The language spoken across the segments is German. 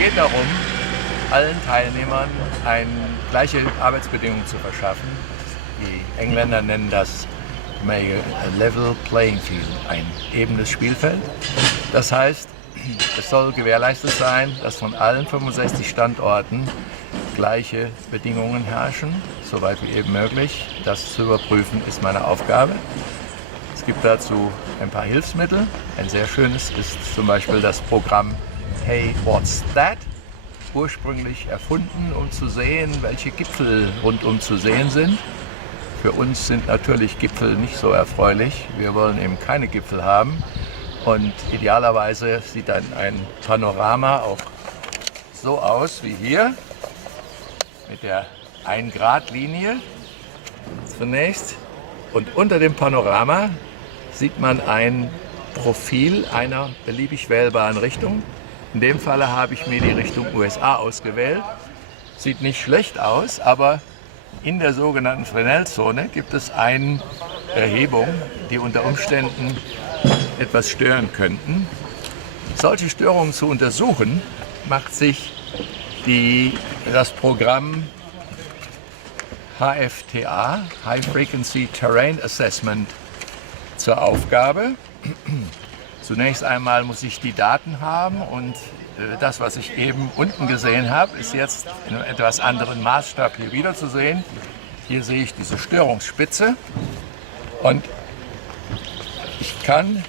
geht darum, allen Teilnehmern gleiche Arbeitsbedingungen zu verschaffen. Die Engländer nennen das a level playing field, ein ebenes Spielfeld. Das heißt, es soll gewährleistet sein, dass von allen 65 Standorten gleiche Bedingungen herrschen, soweit wie eben möglich. Das zu überprüfen ist meine Aufgabe. Es gibt dazu ein paar Hilfsmittel. Ein sehr schönes ist zum Beispiel das Programm Hey, What's That? Ursprünglich erfunden, um zu sehen, welche Gipfel rundum zu sehen sind. Für uns sind natürlich Gipfel nicht so erfreulich. Wir wollen eben keine Gipfel haben. Und idealerweise sieht dann ein Panorama auch so aus wie hier, mit der 1-Grad-Linie zunächst. Und unter dem Panorama sieht man ein Profil einer beliebig wählbaren Richtung. In dem Falle habe ich mir die Richtung USA ausgewählt. Sieht nicht schlecht aus, aber in der sogenannten Fresnel-Zone gibt es eine Erhebung, die unter Umständen etwas stören könnten. Solche Störungen zu untersuchen, macht sich das Programm HFTA, High Frequency Terrain Assessment, zur Aufgabe. Zunächst einmal muss ich die Daten haben und das, was ich eben unten gesehen habe, ist jetzt in einem etwas anderen Maßstab hier wieder zu sehen. Hier sehe ich diese Störungsspitze und ich kann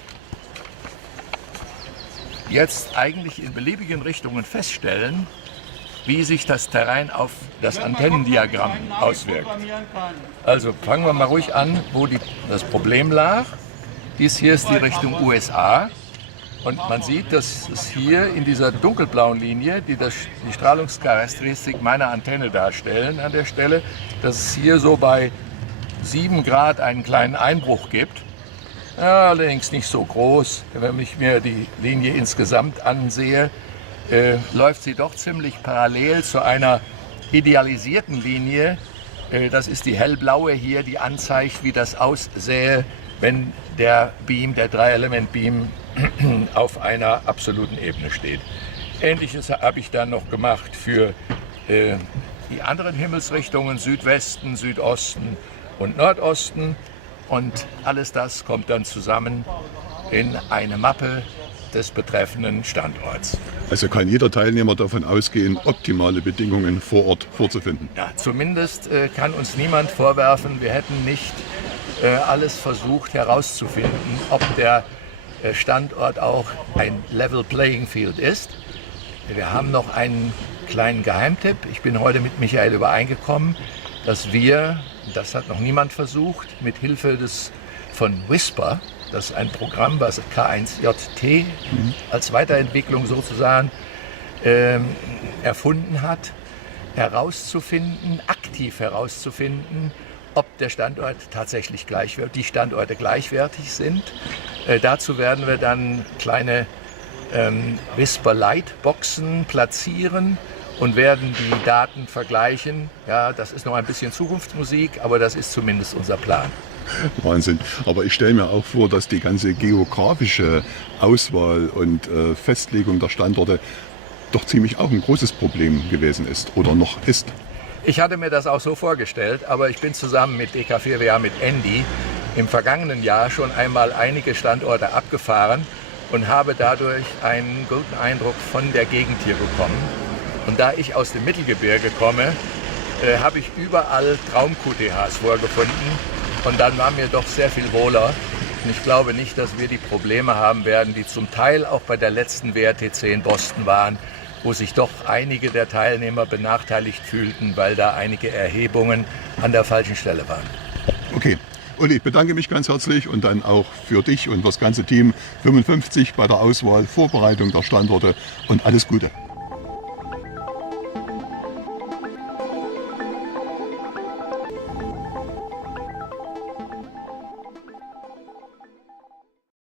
jetzt eigentlich in beliebigen Richtungen feststellen, wie sich das Terrain auf das Antennendiagramm auswirkt. Also fangen wir mal ruhig an, wo das Problem lag. Dies hier ist die Richtung USA und man sieht, dass es hier in dieser dunkelblauen Linie, die Strahlungscharakteristik meiner Antenne darstellen an der Stelle, dass es hier so bei 7 Grad einen kleinen Einbruch gibt. Allerdings nicht so groß. Wenn ich mir die Linie insgesamt ansehe, läuft sie doch ziemlich parallel zu einer idealisierten Linie. Das ist die hellblaue hier, die anzeigt, wie das aussähe, wenn der 3-Element-Beam auf einer absoluten Ebene steht. Ähnliches habe ich dann noch gemacht für die anderen Himmelsrichtungen, Südwesten, Südosten und Nordosten. Und alles das kommt dann zusammen in eine Mappe des betreffenden Standorts. Also kann jeder Teilnehmer davon ausgehen, optimale Bedingungen vor Ort vorzufinden? Ja, zumindest kann uns niemand vorwerfen, wir hätten nicht alles versucht herauszufinden, ob der Standort auch ein Level Playing Field ist. Wir haben noch einen kleinen Geheimtipp. Ich bin heute mit Michael übereingekommen, dass wir, das hat noch niemand versucht, mit Hilfe von Whisper, das ist ein Programm, was K1JT als Weiterentwicklung sozusagen erfunden hat, aktiv herauszufinden, ob der Standort tatsächlich die Standorte gleichwertig sind. Dazu werden wir dann kleine Whisper Lightboxen platzieren und werden die Daten vergleichen. Ja, das ist noch ein bisschen Zukunftsmusik, aber das ist zumindest unser Plan. Wahnsinn. Aber ich stelle mir auch vor, dass die ganze geografische Auswahl und Festlegung der Standorte doch ziemlich auch ein großes Problem gewesen ist oder noch ist. Ich hatte mir das auch so vorgestellt, aber ich bin zusammen mit DK4WA, mit Andy, im vergangenen Jahr schon einmal einige Standorte abgefahren und habe dadurch einen guten Eindruck von der Gegend hier bekommen. Und da ich aus dem Mittelgebirge komme, habe ich überall Traum-QTHs vorgefunden. Und dann war mir doch sehr viel wohler. Und ich glaube nicht, dass wir die Probleme haben werden, die zum Teil auch bei der letzten WRTC in Boston waren, wo sich doch einige der Teilnehmer benachteiligt fühlten, weil da einige Erhebungen an der falschen Stelle waren. Okay, Uli, ich bedanke mich ganz herzlich und dann auch für dich und das ganze Team 55 bei der Auswahl, Vorbereitung der Standorte und alles Gute.